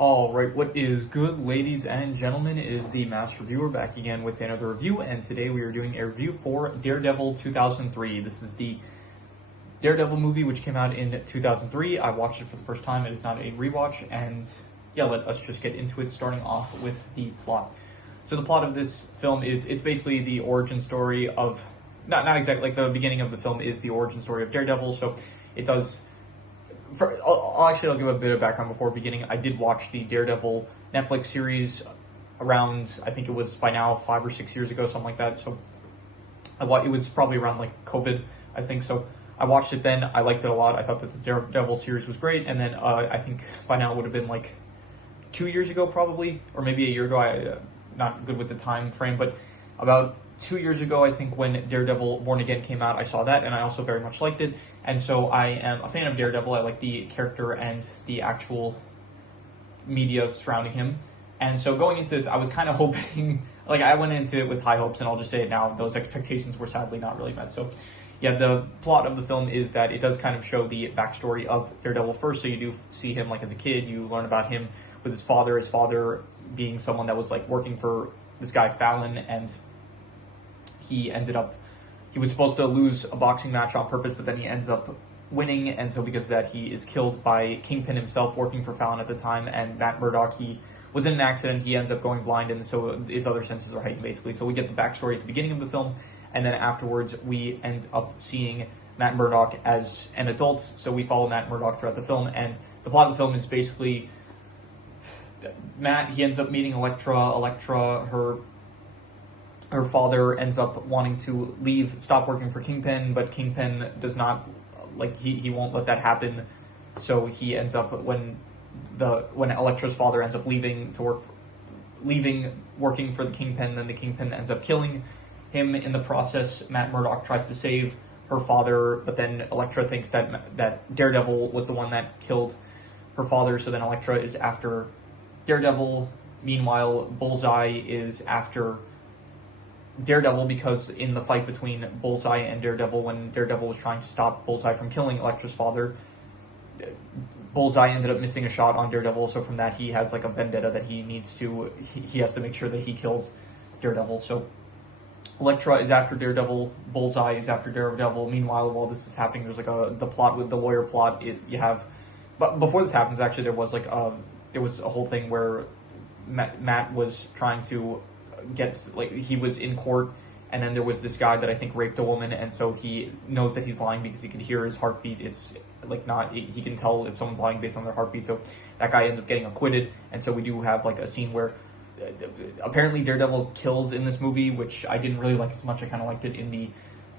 All right, what is good, ladies and gentlemen? It is the Master Reviewer back again with another review, and today we are doing a review for Daredevil 2003. This is the Daredevil movie which came out in 2003. I watched it for the first time. It is not a rewatch, and yeah, let us just get into it, starting off with the plot. So the plot of this film is, it's basically the origin story of, not exactly, like the beginning of the film is the origin story of Daredevil, so it does... I'll give a bit of background before beginning. I did watch the Daredevil Netflix series around, I think it was by now 5 or 6 years ago, something like that. So it was probably around like COVID, I think. So I watched it then. I liked it a lot. I thought that the Daredevil series was great. And then I think by now it would have been like 2 years ago, probably, or maybe a year ago. Not good with the time frame, but about 2 years ago, I think, when Daredevil Born Again came out, I saw that, and I also very much liked it. And so I am a fan of Daredevil. I like the character and the actual media surrounding him. And so going into this, I was kind of hoping, like, I went into it with high hopes, and I'll just say it now, those expectations were sadly not really met. So yeah, the plot of the film is that it does kind of show the backstory of Daredevil first. So you do see him, like, as a kid. You learn about him with his father being someone that was, like, working for this guy Fallon, and he was supposed to lose a boxing match on purpose, but then he ends up winning, and so because of that, he is killed by Kingpin himself, working for Fallon at the time, and Matt Murdock, he was in an accident, he ends up going blind, and so his other senses are heightened, basically. So we get the backstory at the beginning of the film, and then afterwards, we end up seeing Matt Murdock as an adult, so we follow Matt Murdock throughout the film, and the plot of the film is basically Matt, he ends up meeting Elektra, her father ends up wanting to stop working for Kingpin, but Kingpin does not, like, he won't let that happen. So he ends up, when Elektra's father ends up leaving working for the Kingpin, then the Kingpin ends up killing him. In the process, Matt Murdock tries to save her father, but then Elektra thinks that Daredevil was the one that killed her father, so then Elektra is after Daredevil. Meanwhile, Bullseye is after Daredevil, because in the fight between Bullseye and Daredevil, when Daredevil was trying to stop Bullseye from killing Elektra's father, Bullseye ended up missing a shot on Daredevil, so from that he has like a vendetta that he has to make sure that he kills Daredevil. So Elektra is after Daredevil, Bullseye is after Daredevil. Meanwhile, while this is happening, there's like the plot with the lawyer plot. But before this happens, actually, there was a whole thing where Matt was trying to he was in court, and then there was this guy that I think raped a woman, and so he knows that he's lying because he could hear his heartbeat. It's like he can tell if someone's lying based on their heartbeat, so that guy ends up getting acquitted. And so we do have like a scene where apparently Daredevil kills in this movie, which I didn't really like as much. I kind of liked it in the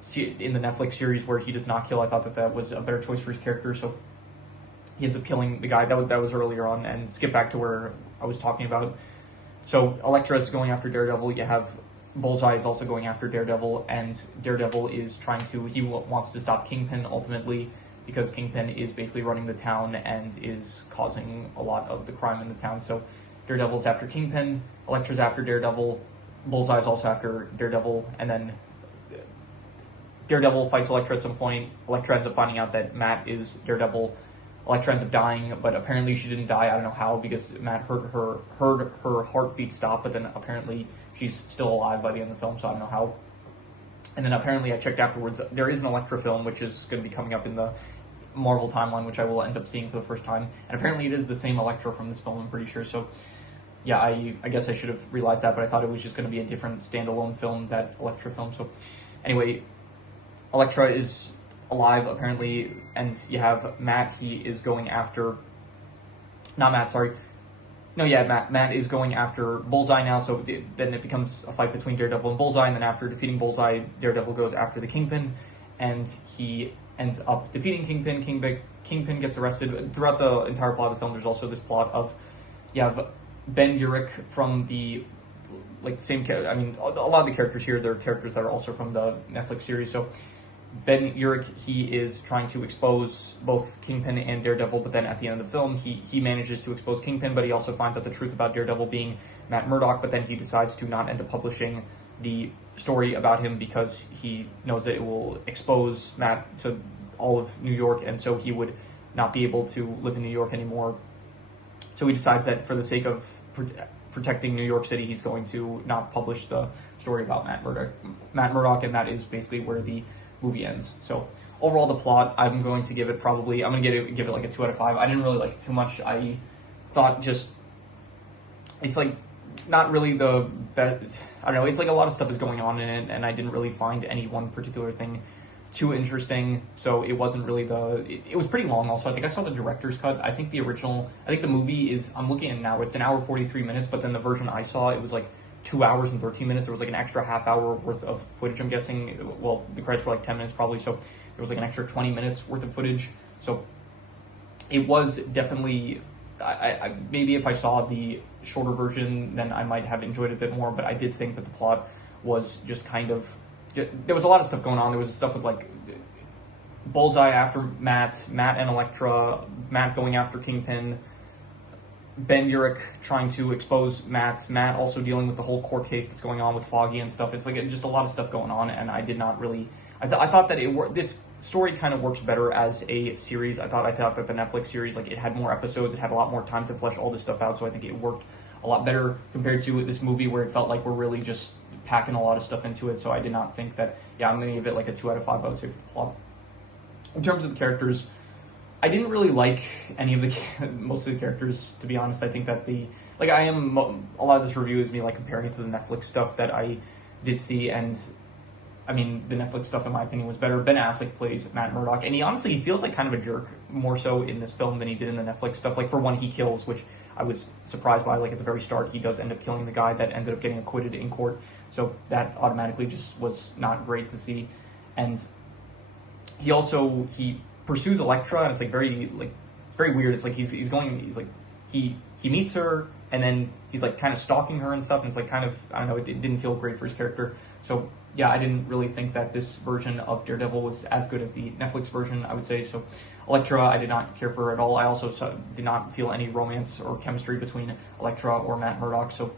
Netflix series where he does not kill. I thought that was a better choice for his character, so he ends up killing the guy. That was earlier on. And skip back to where I was talking about. So Elektra is going after Daredevil. You have Bullseye is also going after Daredevil, and Daredevil is he wants to stop Kingpin ultimately, because Kingpin is basically running the town and is causing a lot of the crime in the town. So Daredevil's after Kingpin, Elektra's after Daredevil, Bullseye's also after Daredevil, and then Daredevil fights Elektra at some point. Elektra ends up finding out that Matt is Daredevil. Elektra ends up dying, but apparently she didn't die. I don't know how, because Matt heard her heartbeat stop, but then apparently she's still alive by the end of the film, so I don't know how. And then apparently I checked afterwards, there is an Elektra film, which is going to be coming up in the Marvel timeline, which I will end up seeing for the first time. And apparently it is the same Elektra from this film, I'm pretty sure. So yeah, I guess I should have realized that, but I thought it was just going to be a different standalone film, that Elektra film. So anyway, Elektra is alive apparently, and you have Matt. He is going after, Matt is going after Bullseye now. So then it becomes a fight between Daredevil and Bullseye, and then after defeating Bullseye, Daredevil goes after the Kingpin, and he ends up defeating Kingpin. Kingpin gets arrested. Throughout the entire plot of the film, there's also this plot of, you have Ben Urich from the, like, same, I mean, a lot of the characters here, they're characters that are also from the Netflix series. So Ben Urich, he is trying to expose both Kingpin and Daredevil, but then at the end of the film, he manages to expose Kingpin, but he also finds out the truth about Daredevil being Matt Murdock, but then he decides to not end up publishing the story about him because he knows that it will expose Matt to all of New York, and so he would not be able to live in New York anymore. So he decides that for the sake of protecting New York City, he's going to not publish the story about Matt Murdock, and that is basically where the movie ends. So overall, the plot, I'm going to give it like a 2 out of 5. I didn't really like it too much. I thought it's like not really the best. I don't know. It's like a lot of stuff is going on in it, and I didn't really find any one particular thing too interesting. So it wasn't really it was pretty long. Also, I think I saw the director's cut. I think the movie is. I'm looking at it now. It's an hour 43 minutes, but then the version I saw, it was like 2 hours and 13 minutes. There was like an extra half hour worth of footage. I'm guessing. Well, the credits were like 10 minutes probably. So there was like an extra 20 minutes worth of footage. So it was definitely. I maybe if I saw the shorter version, then I might have enjoyed it a bit more. But I did think that the plot was just kind of. There was a lot of stuff going on. There was stuff with like Bullseye after Matt and Elektra, Matt going after Kingpin, Ben Urich trying to expose Matt also dealing with the whole court case that's going on with Foggy and stuff. It's like just a lot of stuff going on, and I did not really. I thought that this story kind of works better as a series. I thought that the Netflix series, like, it had more episodes, it had a lot more time to flesh all this stuff out, so I think it worked a lot better compared to this movie where it felt like we're really just packing a lot of stuff into it. So I did not think that. I'm going to give it like a 2 out of 5, I would say, for the plot. In terms of the characters, I didn't really like any of most of the characters, to be honest. I think that a lot of this review is me like comparing it to the Netflix stuff that I did see, and I mean, the Netflix stuff, in my opinion, was better. Ben Affleck plays Matt Murdock, and he feels like kind of a jerk, more so in this film than he did in the Netflix stuff. Like, for one, he kills, which I was surprised by. Like, at the very start, he does end up killing the guy that ended up getting acquitted in court. So that automatically just was not great to see. And he pursues Elektra, and it's like it's very weird. It's like he meets her, and then he's like kind of stalking her and stuff, and it's like kind of, I don't know, it didn't feel great for his character. So yeah, I didn't really think that this version of Daredevil was as good as the Netflix version, I would say. So Elektra, I did not care for her at all. I also did not feel any romance or chemistry between Elektra or Matt Murdock, so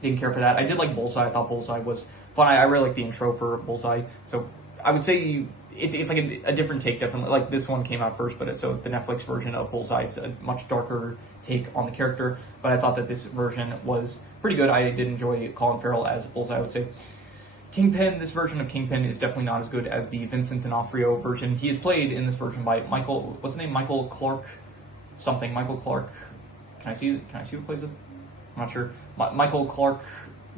didn't care for that. I did like Bullseye. I thought Bullseye was fun. I really like the intro for Bullseye. So I would say it's like a different take, definitely. Like, this one came out first, but so the Netflix version of Bullseye, it's a much darker take on the character. But I thought that this version was pretty good. I did enjoy Colin Farrell as Bullseye, I would say. Kingpin, this version of Kingpin is definitely not as good as the Vincent D'Onofrio version. He is played in this version by Michael Clark something. Michael Clark. Can I see who plays it? I'm not sure. Michael Clark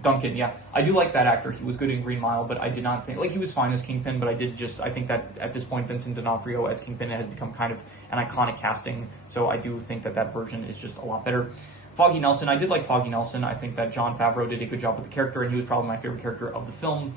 Duncan, yeah. I do like that actor. He was good in Green Mile, but I did not think, like, he was fine as Kingpin, but I think that at this point, Vincent D'Onofrio as Kingpin has become kind of an iconic casting, so I do think that version is just a lot better. Foggy Nelson, I did like Foggy Nelson. I think that Jon Favreau did a good job with the character, and he was probably my favorite character of the film.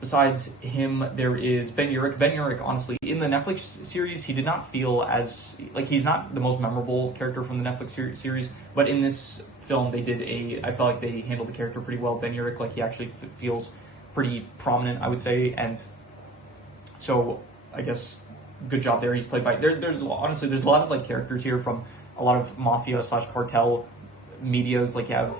Besides him, there is Ben Urich. Ben Urich, honestly, in the Netflix series, he did not feel as, like, he's not the most memorable character from the Netflix series, but in this film, I felt like they handled the character pretty well. Ben Urich, like, he actually feels pretty prominent, I would say, and so I guess good job there. He's played by, there's a lot of, like, characters here from a lot of mafia/cartel medias. Like, you have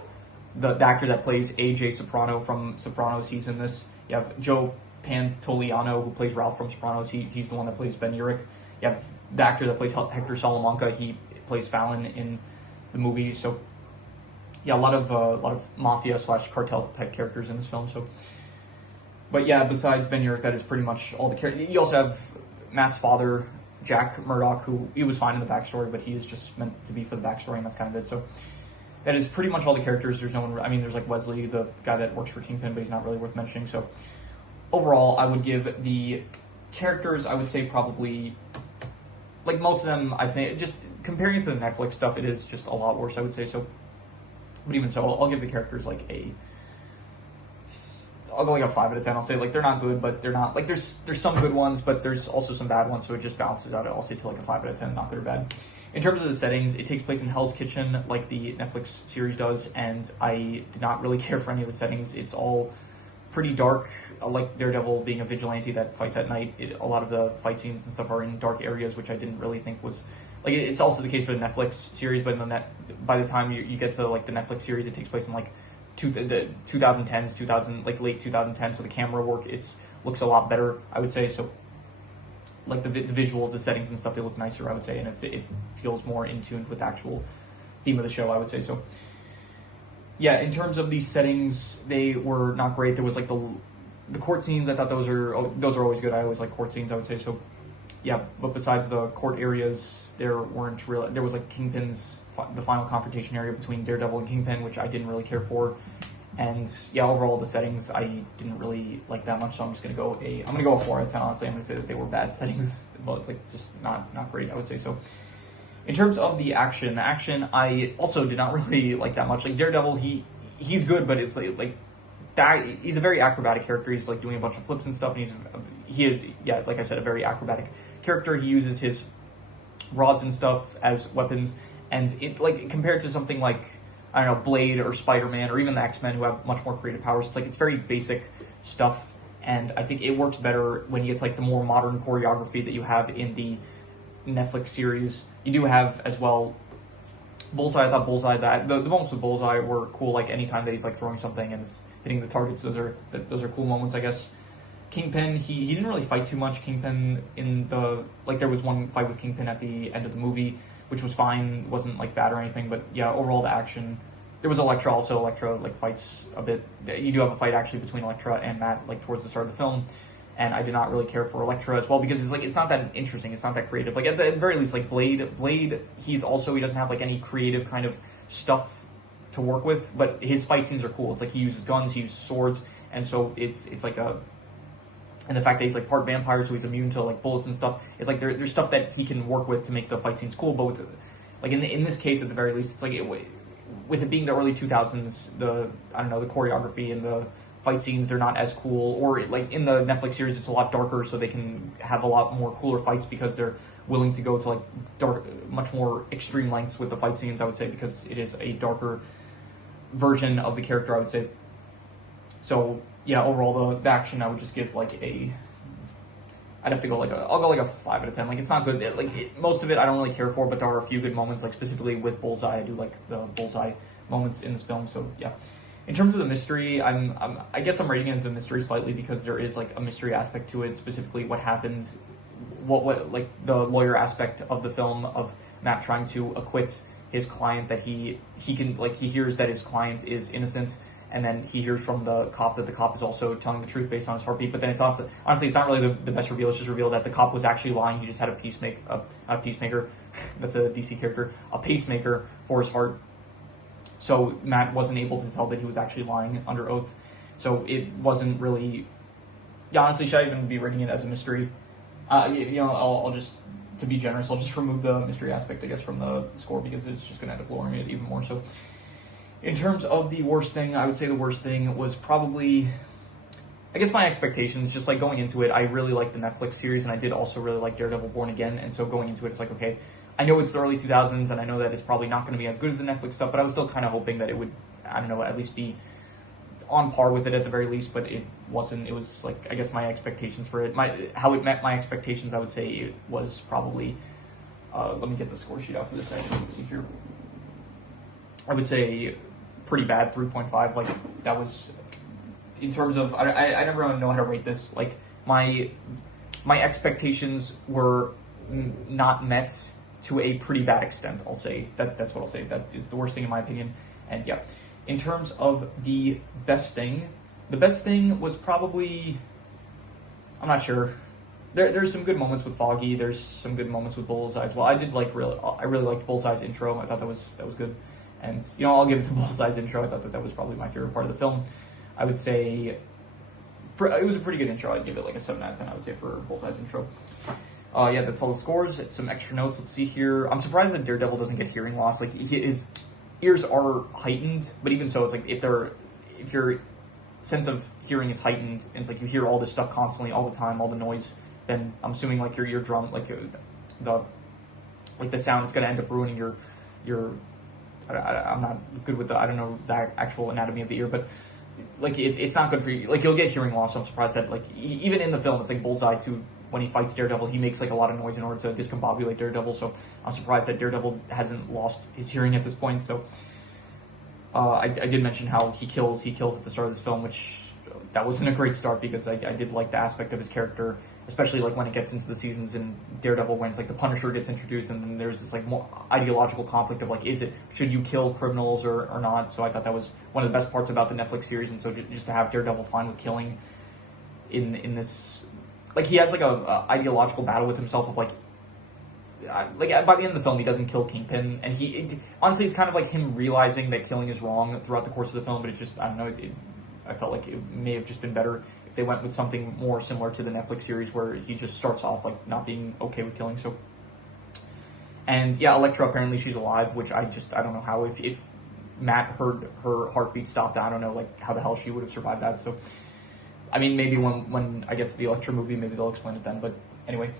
the actor that plays AJ Soprano from Sopranos, he's in this. You have Joe Pantoliano, who plays Ralph from Sopranos. He's the one that plays Ben Urich. You have the actor that plays Hector Salamanca. He plays Fallon in the movie. So yeah, a lot of mafia/cartel type characters in this film. So, but yeah, besides Ben Urich, that is pretty much all the characters. You also have Matt's father, Jack Murdock, who he was fine in the backstory, but he is just meant to be for the backstory, and that's kind of it. So that is pretty much all the characters. There's no one. I mean, there's like Wesley, the guy that works for Kingpin, but he's not really worth mentioning. So overall, I would give the characters, I would say, probably, like, most of them, I think, just comparing it to the Netflix stuff, it is just a lot worse, I would say. So, but even so, I'll give the characters like I'll go like a 5 out of 10. I'll say, like, they're not good, but they're not, like, there's some good ones, but there's also some bad ones, so it just balances out. I'll say to like a 5 out of 10, not good or bad. In terms of the settings, it takes place in Hell's Kitchen, like the Netflix series does, and I did not really care for any of the settings. It's all pretty dark, like Daredevil being a vigilante that fights at night. A lot of the fight scenes and stuff are in dark areas, which I didn't really think was, like, it's also the case for the Netflix series, but by the time you get to, like, the Netflix series, it takes place in, like, the 2010s, like, late 2010s, so the camera work, looks a lot better, I would say. So, like, the visuals, the settings and stuff, they look nicer, I would say, and it feels more in tune with actual theme of the show, I would say. So yeah, in terms of these settings, they were not great. There was like the court scenes. I thought those are always good. I always like court scenes, I would say. So yeah, but besides the court areas, there weren't real. There was like Kingpin's the final confrontation area between Daredevil and Kingpin, which I didn't really care for. And yeah, overall the settings I didn't really like that much, so I'm just gonna go a 4 out of 10. Honestly, I'm gonna say that they were bad settings, but like just not great, I would say. So in terms of the action I also did not really like that much. Like Daredevil, he's good, but it's like that he's a very acrobatic character. He's like doing a bunch of flips and stuff, and he is like I said, a very acrobatic character. He uses his rods and stuff as weapons, and it like compared to something like, I don't know, Blade or Spider-Man or even the X-Men, who have much more creative powers, it's very basic stuff, and I think it works better when you get like the more modern choreography that you have in the Netflix series. You do have as well Bullseye. I thought Bullseye, the moments with Bullseye were cool, like anytime that he's like throwing something and it's hitting the targets, those are cool moments, I guess. Kingpin, he didn't really fight too much. Kingpin there was one fight with Kingpin at the end of the movie, which was fine, wasn't like bad or anything, but yeah, overall the action. There was Elektra also. Elektra like fights a bit. You do have a fight actually between Elektra and Matt like towards the start of the film, and I did not really care for Elektra as well because it's not that interesting, it's not that creative. Like at the very least, like Blade, he doesn't have like any creative kind of stuff to work with, but his fight scenes are cool. It's like he uses guns, he uses swords, and so it's like a. And the fact that he's like part vampire, so he's immune to like bullets and stuff. It's like there's stuff that he can work with to make the fight scenes cool. But like in this case, at the very least, it's like with it being the early 2000s, the choreography and the fight scenes, they're not as cool. Or like in the Netflix series, it's a lot darker, so they can have a lot more cooler fights because they're willing to go to like much more extreme lengths with the fight scenes, I would say, because it is a darker version of the character, I would say. So yeah, overall the action I would just give like I'd have to go I'll go like a 5 out of 10. Like it's not good. Most of it I don't really care for, but there are a few good moments. Like specifically with Bullseye, I do like the Bullseye moments in this film. So yeah, in terms of the mystery, I guess I'm rating it as a mystery slightly because there is like a mystery aspect to it. Specifically, what happens, what like the lawyer aspect of the film of Matt trying to acquit his client, that he hears that his client is innocent. And then he hears from the cop that the cop is also telling the truth based on his heartbeat. But then it's honestly, it's not really the best reveal. It's just revealed that the cop was actually lying. He just had a peacemaker. That's a DC character. A pacemaker for his heart. So Matt wasn't able to tell that he was actually lying under oath. So it wasn't really. Yeah, honestly, should I even be rating it as a mystery? I'll just, to be generous, I'll just remove the mystery aspect, I guess, from the score because it's just going to end up lowering it even more. So. In terms of the worst thing, I would say the worst thing was probably, I guess, my expectations. Just like going into it, I really liked the Netflix series, and I did also really like Daredevil Born Again. And so going into it, it's like, okay, I know it's the early 2000s, and I know that it's probably not going to be as good as the Netflix stuff, but I was still kind of hoping that it would, I don't know, at least be on par with it at the very least. But it wasn't. It was like, I guess, my expectations for it, how it met my expectations. I would say it was probably. Let me get the score sheet out for this. Let's see here. I would say. Pretty bad, 3.5. Like that was in terms of I never really know how to rate this. Like my expectations were not met to a pretty bad extent. I'll say that's what I'll say. That is the worst thing in my opinion. And yeah, in terms of the best thing was probably, I'm not sure. There's some good moments with Foggy. There's some good moments with Bullseye as well. I really liked Bullseye's intro. I thought that was good. And, I'll give it to Bullseye's intro. I thought that was probably my favorite part of the film. I would say it was a pretty good intro. I'd give it like a 7 out of 10, I would say, for Bullseye's intro. Yeah, that's all the scores. Some extra notes. Let's see here. I'm surprised that Daredevil doesn't get hearing loss. Like, his ears are heightened, but even so, it's like if your sense of hearing is heightened, and it's like you hear all this stuff constantly, all the time, all the noise, then I'm assuming like your eardrum, like the sound is going to end up ruining your I'm not good with I don't know the actual anatomy of the ear, but like it's not good for you. Like you'll get hearing loss. So I'm surprised that like even in the film, it's like Bullseye too. When he fights Daredevil, he makes like a lot of noise in order to discombobulate Daredevil. So I'm surprised that Daredevil hasn't lost his hearing at this point. So I did mention how he kills at the start of this film, which that wasn't a great start because I did like the aspect of his character especially like when it gets into the seasons in Daredevil, when it's like the Punisher gets introduced, and then there's this like more ideological conflict of like, should you kill criminals or not? So I thought that was one of the best parts about the Netflix series, and so just to have Daredevil fine with killing in this, like he has like a ideological battle with himself of like by the end of the film he doesn't kill Kingpin, and honestly it's kind of like him realizing that killing is wrong throughout the course of the film, but it just, I don't know, I felt like it may have just been better if they went with something more similar to the Netflix series where he just starts off like not being okay with killing. So, and yeah, Elektra, apparently she's alive, which I don't know how, if Matt heard her heartbeat stopped, I don't know like how the hell she would have survived that. So I mean, maybe when I get to the Elektra movie, maybe they'll explain it then, but anyway.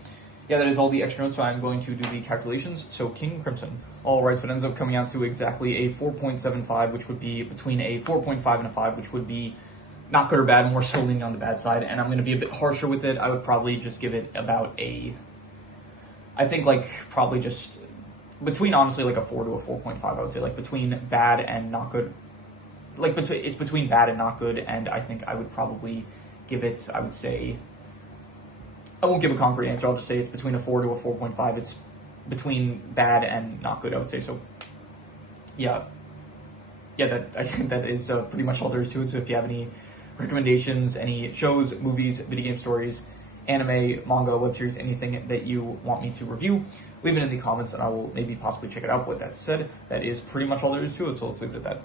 Yeah, that is all the extra notes, so I'm going to do the calculations. So King Crimson. Alright, so it ends up coming out to exactly a 4.75, which would be between a 4.5 and a 5, which would be not good or bad, more so leaning on the bad side. And I'm going to be a bit harsher with it. I would probably just give it about I think like probably just between, honestly, like a 4 to a 4.5, I would say. Like between bad and not good. Like it's between bad and not good, and I think I would probably give it, I would say, I won't give a concrete answer. I'll just say it's between a 4 to a 4.5. It's between bad and not good, I would say. So, yeah, I think that is pretty much all there is to it. So if you have any recommendations, any shows, movies, video game stories, anime, manga, web series, anything that you want me to review, leave it in the comments and I will maybe possibly check it out. With that said, that is pretty much all there is to it. So let's leave it at that.